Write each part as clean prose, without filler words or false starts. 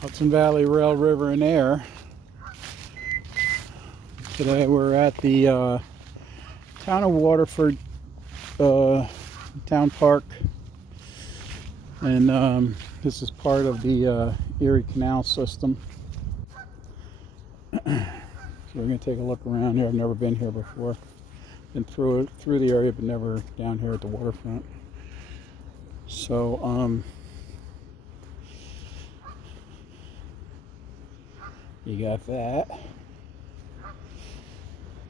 Hudson Valley Rail, River, and Air. Today we're at the town of Waterford town park, and this is part of the Erie Canal system. So we're going to take a look around here. I've never been here before. Been through the area, but never down here at the waterfront. So you got that.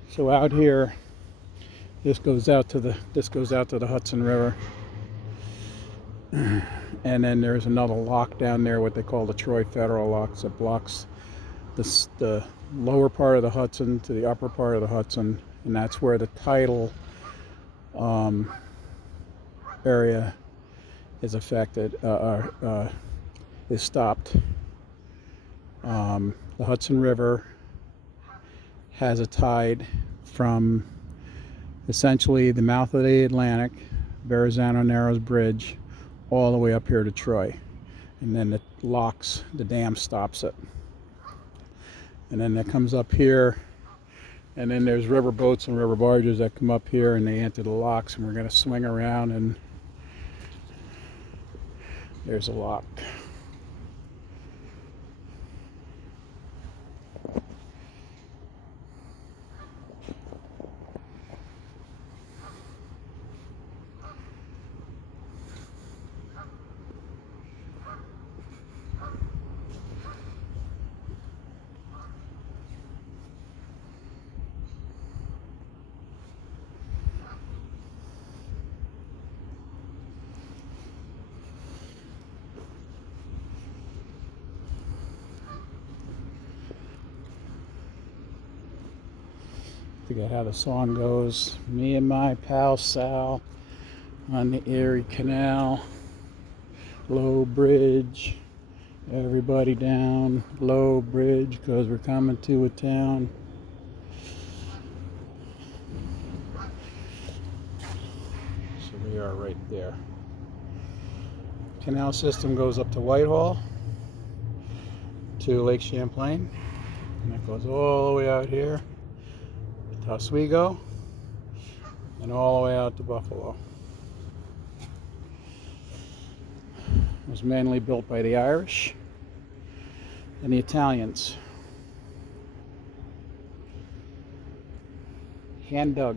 So out here, this goes out to the Hudson River, and then there's another lock down there, what they call the Troy Federal Lock, that blocks the lower part of the Hudson to the upper part of the Hudson, and that's where the tidal area is affected, is stopped. The Hudson River has a tide from essentially the mouth of the Atlantic, Verrazano Narrows Bridge, all the way up here to Troy, and then it locks, the dam stops it, and then that comes up here, and then there's river boats and river barges that come up here and they enter the locks, and we're going to swing around, and there's a lock. Forget how the song goes. Me and my pal Sal on the Erie Canal, low bridge, everybody down, low bridge, because we're coming to a town. So we are right there. Canal system goes up to Whitehall, to Lake Champlain, and it goes all the way out here to Oswego, and all the way out to Buffalo. It was mainly built by the Irish and the Italians. Hand dug.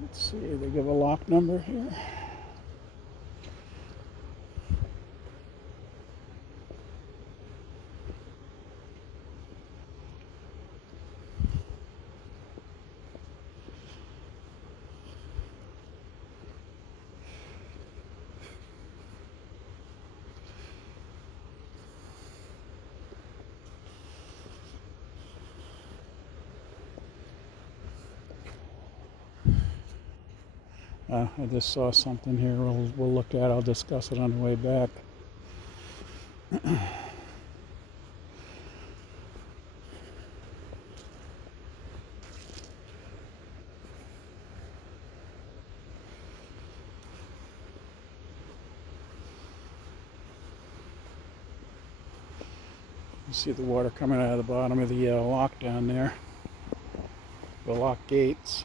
Let's see, they give a lock number here. I just saw something here we'll look at. I'll discuss it on the way back. You see the water coming out of the bottom of the lock down there, the lock gates.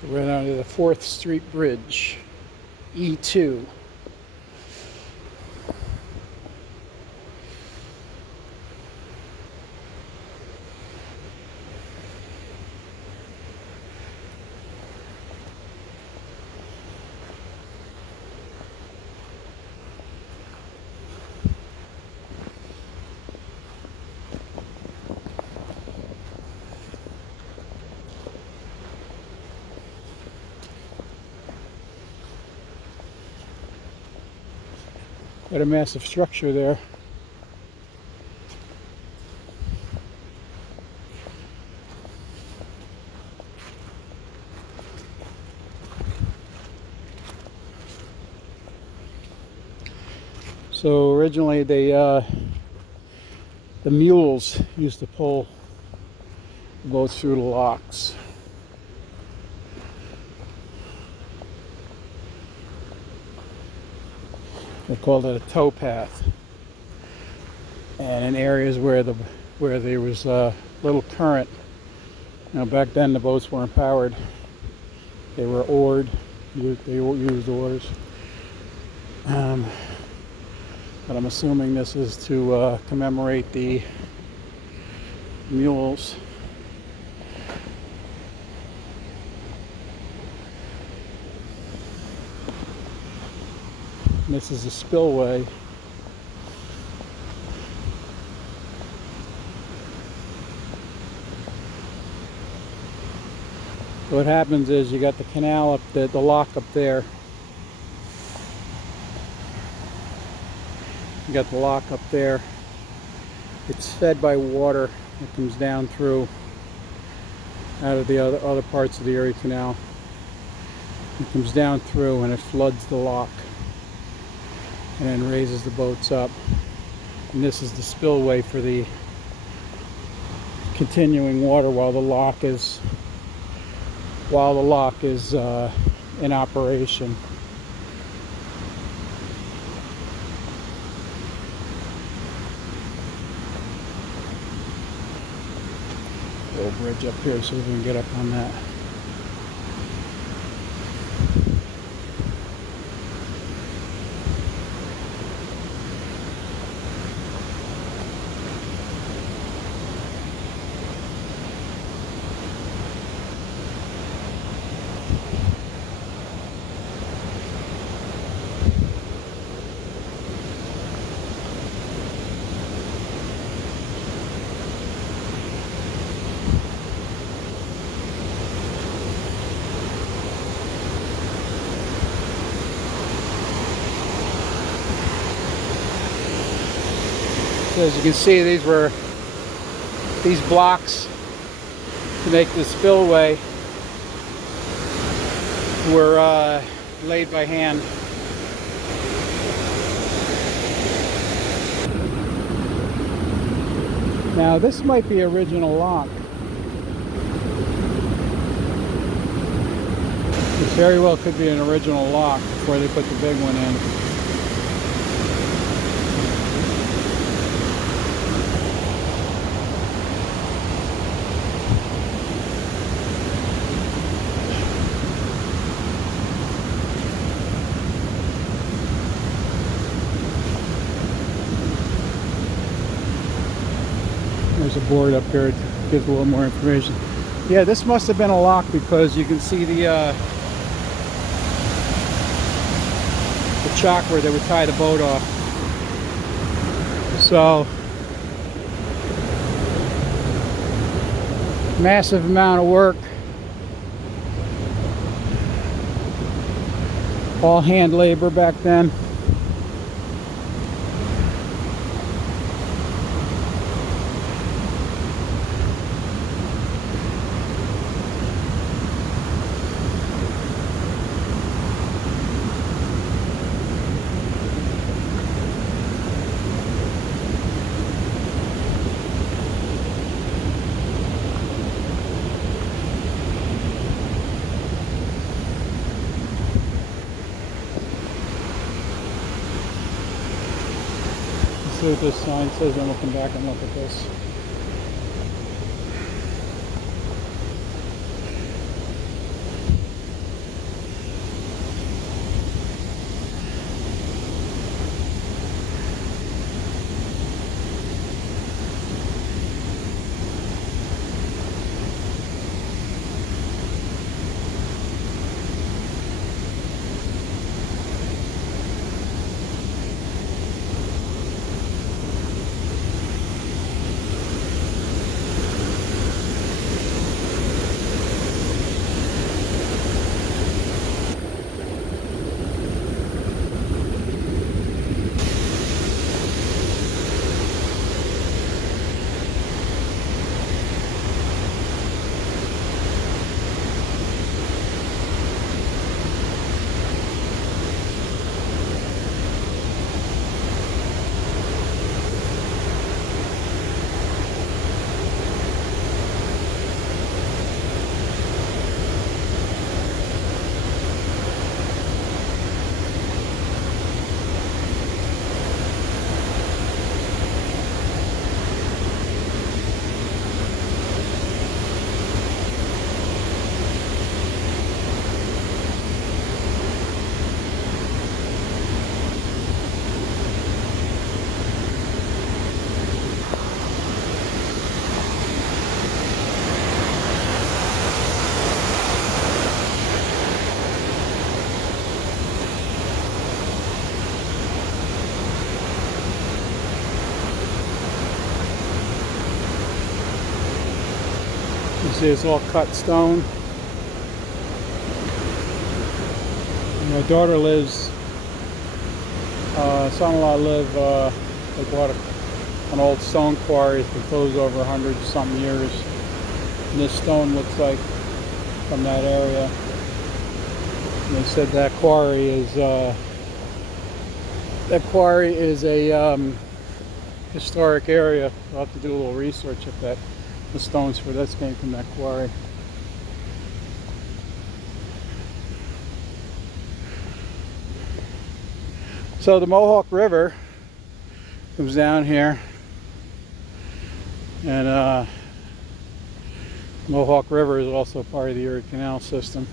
So we're down to the 4th Street Bridge, E2. Got a massive structure there. So originally the mules used to pull the boats through the locks. They called it a tow path. And in areas where there was little current, back then the boats weren't powered. They were oared. They used oars. But I'm assuming this is to commemorate the mules. And this is a spillway. So what happens is you got the canal up the lock up there. You got the lock up there. It's fed by water. It comes down through out of the other parts of the Erie Canal. It comes down through and it floods the lock and then raises the boats up. And this is the spillway for the continuing water while the lock is in operation. Little bridge up here so we can get up on that. So as you can see, these blocks to make the spillway were laid by hand. Now this might be original lock. This very well could be an original lock before they put the big one in. There's a board up here that gives a little more information. Yeah, this must have been a lock because you can see the chock where they would tie the boat off. So, massive amount of work. All hand labor back then. See what this sign says, then we'll come back and look at this. See, it's all cut stone. My daughter lives, son-in-law live, they bought an old stone quarry that's been closed over 100-something years. And this stone looks like from that area. And they said that quarry is a historic area. I'll have to do a little research if the stones for this came from that quarry. So the Mohawk River comes down here, and Mohawk River is also part of the Erie Canal system.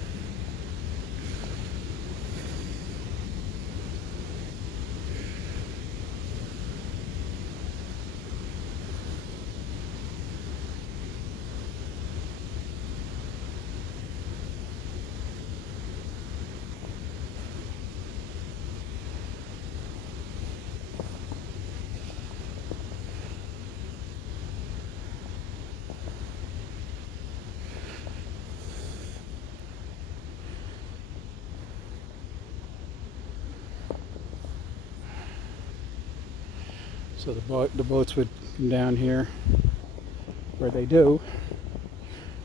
So the boats would come down here, where they do,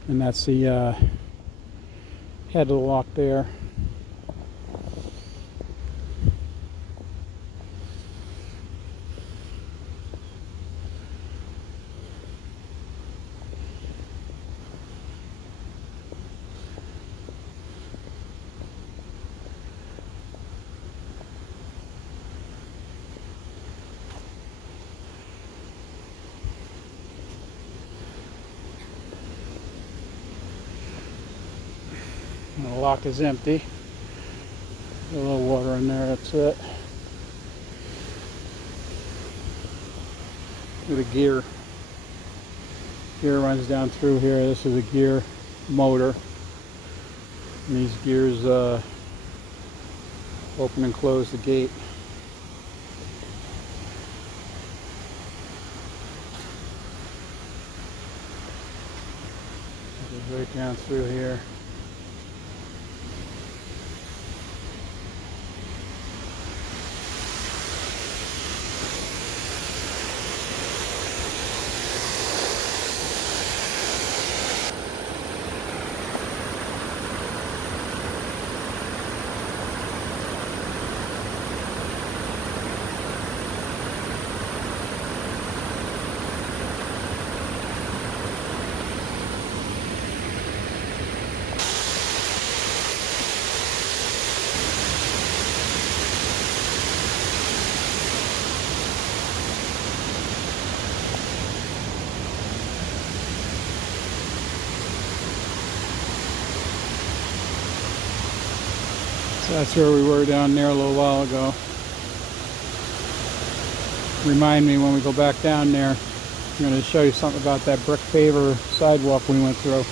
and that's the head of the lock there. And the lock is empty. A little water in there, that's it. With a gear runs down through here. This is a gear motor. And these gears open and close the gate. It goes right down through here. So that's where we were down there a little while ago. Remind me when we go back down there, I'm going to show you something about that brick paver sidewalk we went through.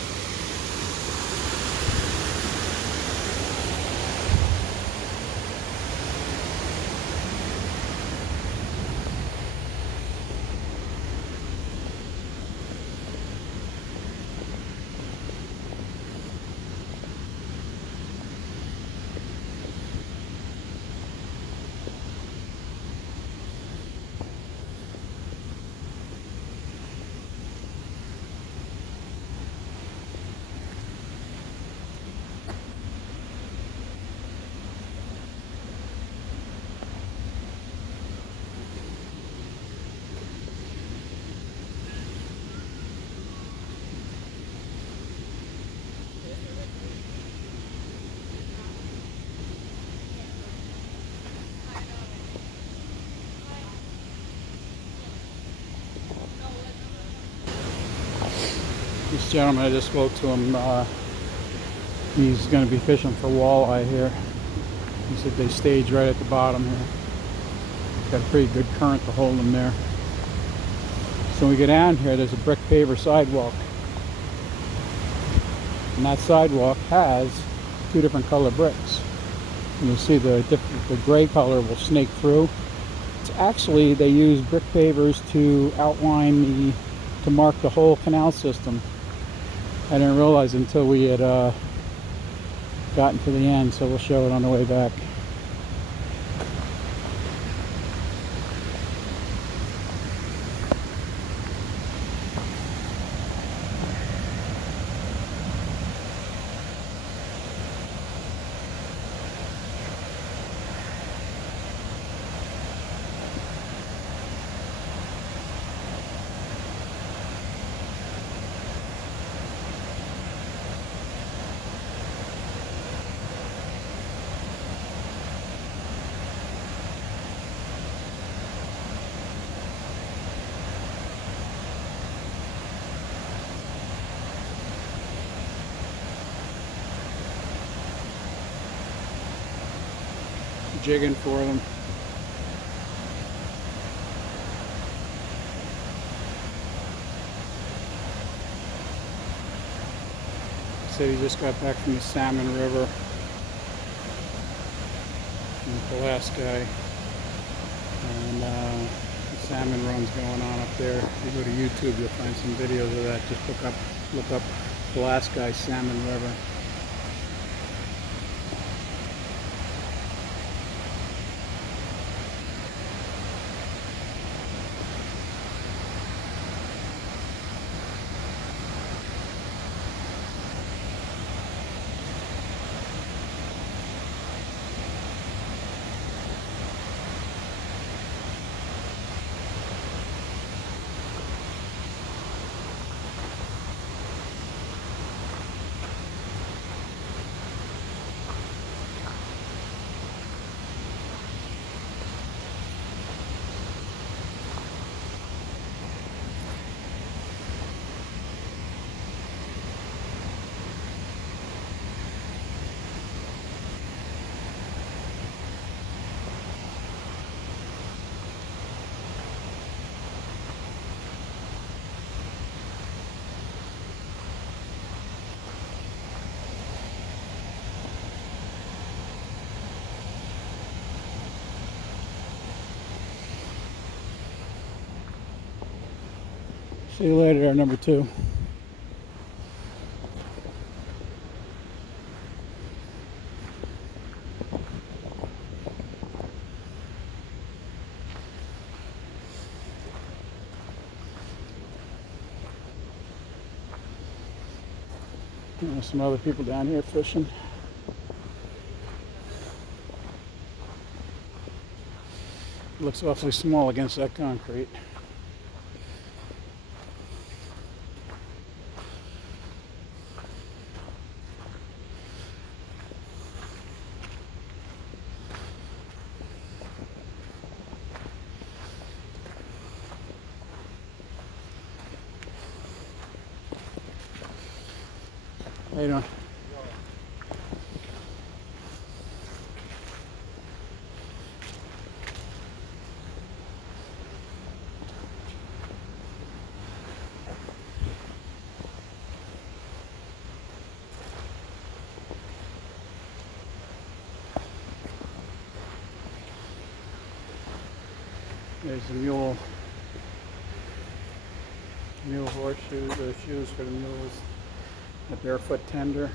This gentleman, I just spoke to him, he's going to be fishing for walleye here. He said they stage right at the bottom here. Got a pretty good current to hold them there. So when we get down here, there's a brick paver sidewalk. And that sidewalk has two different color bricks. And you'll see the gray color will snake through. It's actually, they use brick pavers to outline to mark the whole canal system. I didn't realize until we had gotten to the end, so we'll show it on the way back. Jigging for them. Said he just got back from the Salmon River in Pulaski, and the salmon run's going on up there. If you go to YouTube, you'll find some videos of that. Just look up Pulaski Salmon River. See you later, number 2. There's some other people down here fishing. Looks awfully small against that concrete. How you doing? There's the mule horseshoes, or shoes for the mules. The barefoot tender.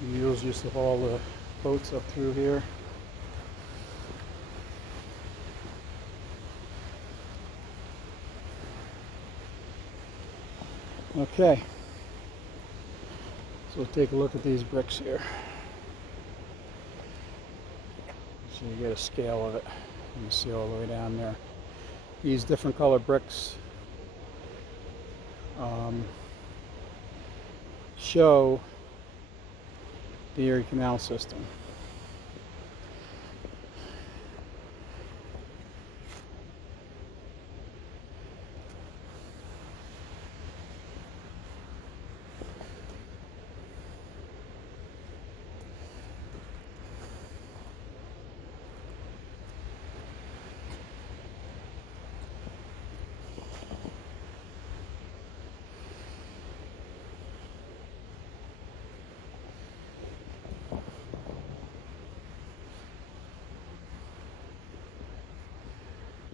The mules used to haul the boats up through here. Okay, so let's take a look at these bricks here. So you get a scale of it. You can see all the way down there. These different color bricks show the Erie Canal system.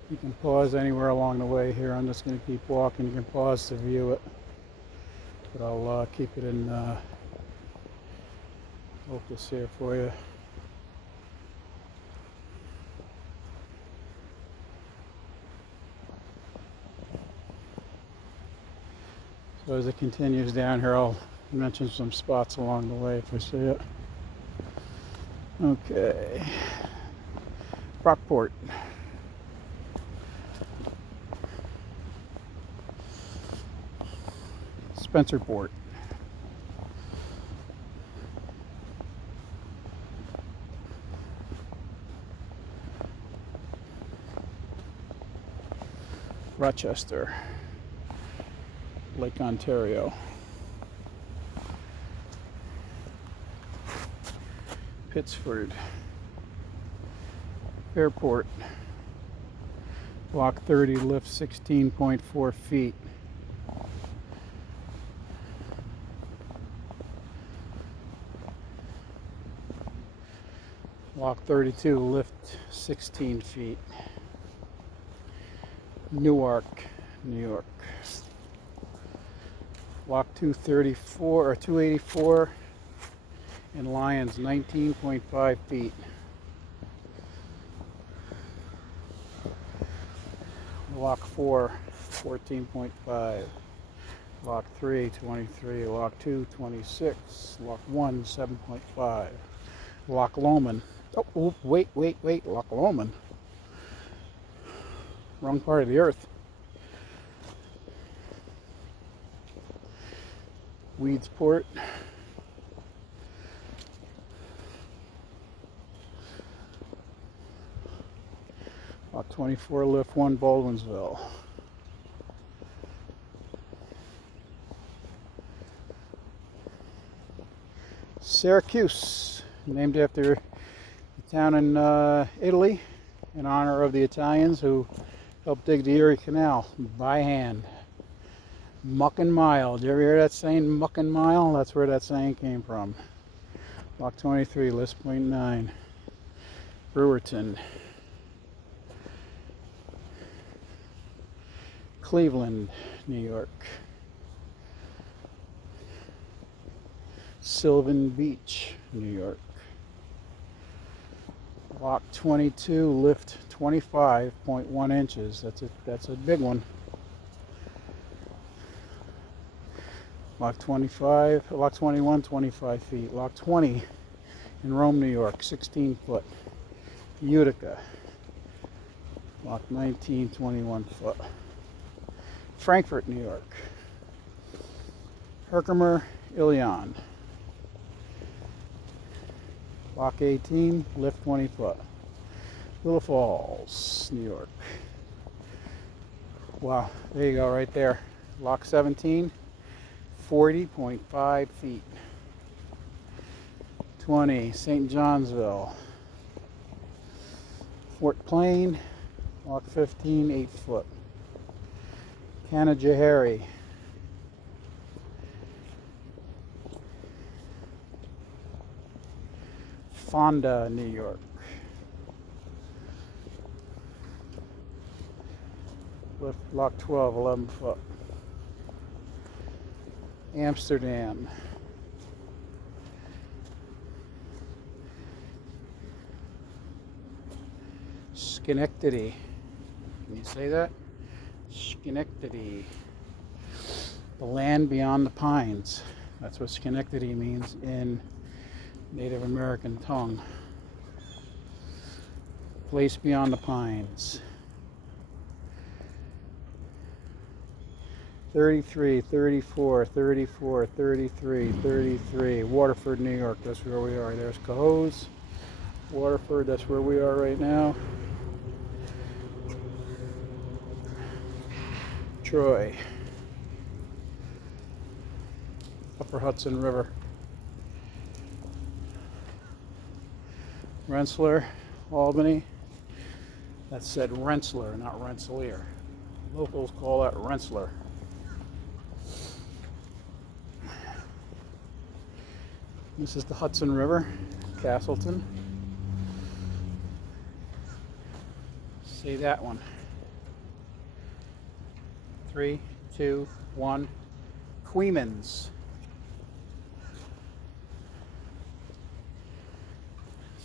You can pause anywhere along the way here. I'm just going to keep walking. You can pause to view it, but I'll keep it in focus here for you. So as it continues down here, I'll mention some spots along the way if I see it. Okay. Rockport. Spencerport. Rochester. Lake Ontario. Pittsford. Airport. Block 30, lift 16.4 feet. Block 32, lift 16 feet. Newark, New York. Block 234 or 284 in Lyons, 19.5 feet. Block 4, 14.5. Block 3, 23. Block 2, 26. Block 1, 7.5. Loch Lomond. Oh, wait. Loch Lomond. Wrong part of the earth. Weedsport. Block 24, lift 1, Baldwinsville. Syracuse, named after a town in Italy in honor of the Italians who helped dig the Erie Canal by hand. Muck and mile. Did you ever hear that saying, muck and mile? That's where that saying came from. Block 23, list 0.9. Brewerton. Cleveland, New York. Sylvan Beach, New York. Block 22, lift 25.1 inches. That's a big one. Block 25, Block 21, 25 feet. Block 20 in Rome, New York, 16 foot. Utica. Block 19, 21 foot. Frankfort, New York. Herkimer, Ilion. Block 18, lift 20 foot. Little Falls, New York. Wow, there you go, right there. Block 17, 40.5 feet. 20, St. Johnsville. Fort Plain, Block 15, 8 foot. Canajoharie. Fonda, New York. Lift Block 12, 11 foot. Amsterdam. Schenectady. Can you say that? Schenectady. The land beyond the pines. That's what Schenectady means in Native American tongue. Place beyond the pines. 33, 34, 34, 33, 33. Waterford, New York. That's where we are. There's Cohoes. Waterford, that's where we are right now. Troy. Upper Hudson River. Rensselaer, Albany. That said Rensselaer, not Rensselaer. Locals call that Rensselaer. This is the Hudson River, Castleton. See that one. 3, 2, 1. Queemans.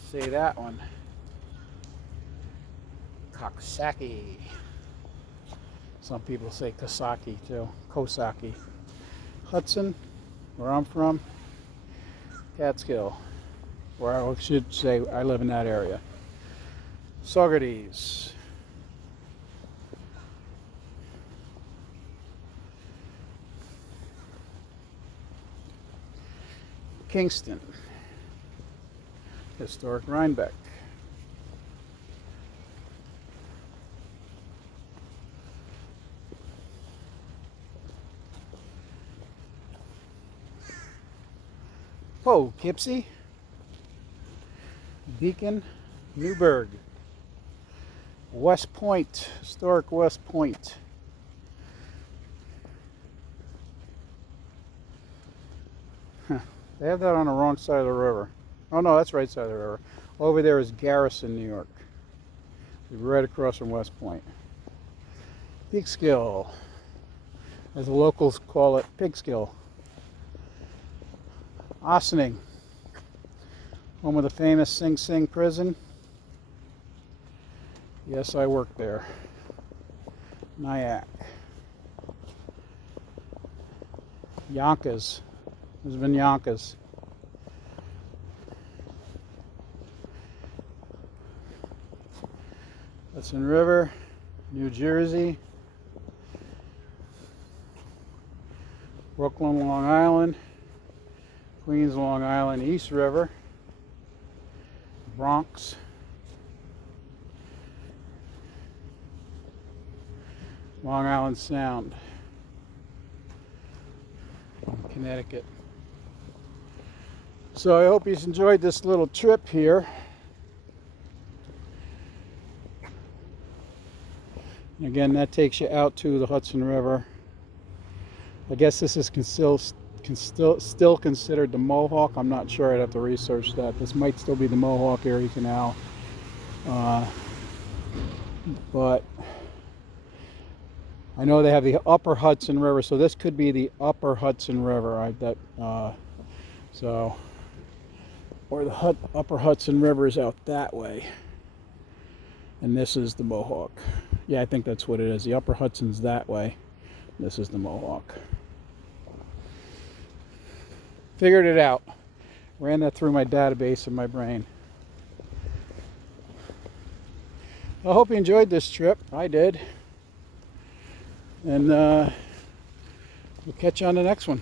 Say that one. Coxsackie. Some people say Kosaki too. Kosaki. Hudson, where I'm from. Catskill, where I should say I live in that area. Saugerties. Kingston. Historic Rhinebeck. Poughkeepsie. Beacon, Newburgh. West Point, historic West Point. They have that on the wrong side of the river. Oh no, that's right side of the river. Over there is Garrison, New York. Right across from West Point. Peekskill, as the locals call it, Pigskill. Ossining, home of the famous Sing Sing prison. Yes, I worked there. Nyack. Yonkers. There's been Yonkers. Hudson River, New Jersey. Brooklyn, Long Island. Queens, Long Island, East River. Bronx. Long Island Sound. Connecticut. So I hope you enjoyed this little trip here. And again, that takes you out to the Hudson River. I guess this is still considered the Mohawk. I'm not sure. I'd have to research that. This might still be the Mohawk Erie Canal. But I know they have the Upper Hudson River, so this could be the Upper Hudson River. Or the Upper Hudson River is out that way, and this is the Mohawk. Yeah, I think that's what it is. The Upper Hudson's that way. This is the Mohawk. Figured it out. Ran that through my database in my brain. I hope you enjoyed this trip. I did. And we'll catch you on the next one.